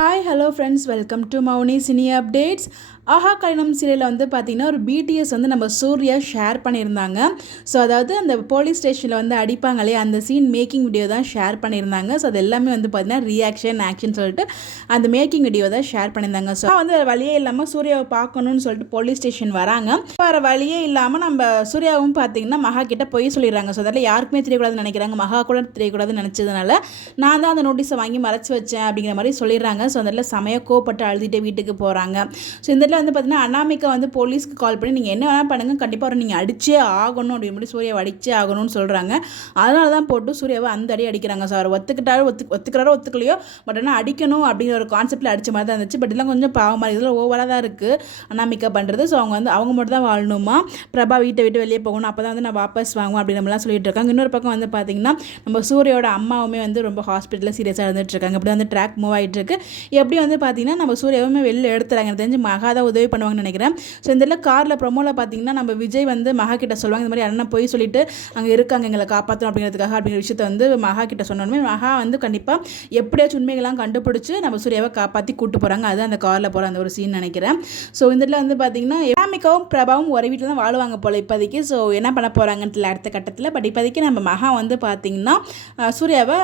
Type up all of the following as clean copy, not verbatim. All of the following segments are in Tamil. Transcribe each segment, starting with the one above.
Hi hello friends, welcome to Mouni cine updates. Aaha Kalyanam சீரியலில் வந்து பார்த்திங்கன்னா ஒரு பிடிஎஸ் வந்து நம்ம சூர்யா ஷேர் பண்ணியிருந்தாங்க. ஸோ அதாவது அந்த போலீஸ் ஸ்டேஷனில் வந்து அடிப்பாங்களே அந்த சீன் மேக்கிங் வீடியோ தான் ஷேர் பண்ணியிருந்தாங்க. ஸோ அது எல்லாமே வந்து பார்த்திங்கன்னா ரியாக்ஷன் ஆக்ஷன் சொல்லிட்டு அந்த மேக்கிங் வீடியோ தான் ஷேர் பண்ணியிருந்தாங்க. ஸோ வந்து வழியே இல்லாமல் சூர்யாவை பார்க்கணுன்னு சொல்லிட்டு போலீஸ் ஸ்டேஷன் வராங்க. வேறு வழியே இல்லாமல் நம்ம சூர்யாவும் பார்த்திங்கன்னா மகா கிட்ட போய் சொல்லிடுறாங்க. ஸோ அதில் யாருக்குமே தெரியக்கூடாதுன்னு நினைக்கிறாங்க, மகா கூட தெரியக்கூடாதுன்னு நினச்சதுனால நான் தான் அந்த நோட்டீஸை வாங்கி மறைச்சி வச்சேன் அப்படிங்கிற மாதிரி சொல்லிடுறாங்க. ஸோ அதில் செமையாக கோவப்பட்டு அழுதுகிட்டே வீட்டுக்கு போகிறாங்க. ஸோ இந்த இடத்துல வந்து பார்த்திங்கன்னா அனாமிகா வந்து போலீஸ்க்கு கால் பண்ணி நீங்கள் என்ன வேணால் பண்ணுங்கள், கண்டிப்பாக அவரை நீங்கள் அடிச்சே ஆகணும் அப்படின்னு சொல்லி சூர்யாவை அடிச்சே ஆகணும்னு சொல்கிறாங்க. அதனால தான் போட்டு சூர்யாவை அந்த அடி அடிக்கிறாங்க. ஸோ அவர் ஒத்துக்கிறாரோ ஒத்துக்கலையோ, பட் ஆனால் அடிக்கணும் அப்படிங்கிற ஒரு கான்செப்ட்டில் அடித்த மாதிரி தான் இருந்துச்சு. பட் இதெல்லாம் கொஞ்சம் பாவமாக இதில் ஓவராக தான் இருக்குது அனாமிகா பண்ணுறது. ஸோ அவங்க மட்டும் தான் வாழணுமா, பிரபா வீட்டை விட்டு வெளியே போகணும், அப்போ தான் வந்து நான் வாபஸ் வாங்குவேன் அப்படின்னு நம்மளாம் சொல்லிட்டு இருக்காங்க. இன்னொரு பக்கம் வந்து பார்த்திங்கன்னா நம்ம சூர்யாவோட அம்மாவுமே வந்து ரொம்ப ஹாஸ்பிட்டலில் சீரியஸாக இருந்துட்டு இருக்காங்க. இப்படி வந்து ட்ராக் மூவ் ஆகிட்டு இருக்கு. எப்படி வந்து பார்த்தீங்கன்னா நம்ம சூர்யாவுமே வெளில எடுத்துறாங்க. எனக்கு தெரிஞ்சு மகா தான் உதவி பண்ணுவாங்கன்னு நினைக்கிறேன். ஸோ இந்த காரில் ப்ரொமோவில் பார்த்தீங்கன்னா நம்ம விஜய் வந்து மகா கிட்ட சொல்லுவாங்க, இந்த மாதிரி அண்ணன் போய் சொல்லிட்டு அங்கே இருக்காங்க எங்களை காப்பாற்றணும் அப்படிங்கிறதுக்காக அப்படிங்கிற விஷயத்தை வந்து மகா கிட்ட சொன்னோமே மகா வந்து கண்டிப்பாக எப்படியாச்சும் உண்மைகள்லாம் கண்டுபிடிச்சி நம்ம சூர்யாவை காப்பாற்றி கூட்டு போகிறாங்க. அது அந்த காரில் போகிற அந்த ஒரு சீன் நினைக்கிறேன். ஸோ இந்த வந்து பார்த்தீங்கன்னா அனாமிகாவும் பிரபாவும் ஒரே வீட்டில் தான் வாழுவாங்க போல் இப்போதைக்கு. ஸோ என்ன பண்ண போகிறாங்கன்ட்டு அடுத்த கட்டத்தில். பட் இப்போதைக்கு நம்ம மகா வந்து பார்த்தீங்கன்னா சூர்யாவை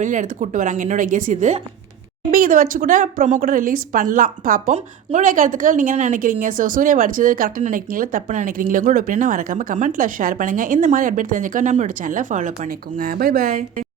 வெளியில் எடுத்து கூட்டு வராங்க. என்னோட கெஸ் இது. மேபி இதை வச்சு கூட ப்ரோமோ கூட ரிலீஸ் பண்ணலாம், பார்ப்போம். உங்களுடைய கருத்துக்கள் நீங்கள் என்ன நினைக்கிறீங்க? ஸோ சூர்யா அடிச்சது கரெக்டாக நினைக்கிறீங்களா, தப்பு நினைக்கிறீங்களா? உங்களோட ஒப்பீனியனை மறக்காமல் கமெண்ட்டில் ஷேர் பண்ணுங்கள். இந்த மாதிரி அப்டேட் தெரிஞ்சுக்க நம்மளோட சேனலை ஃபாலோ பண்ணிக்கோங்க. Bye bye.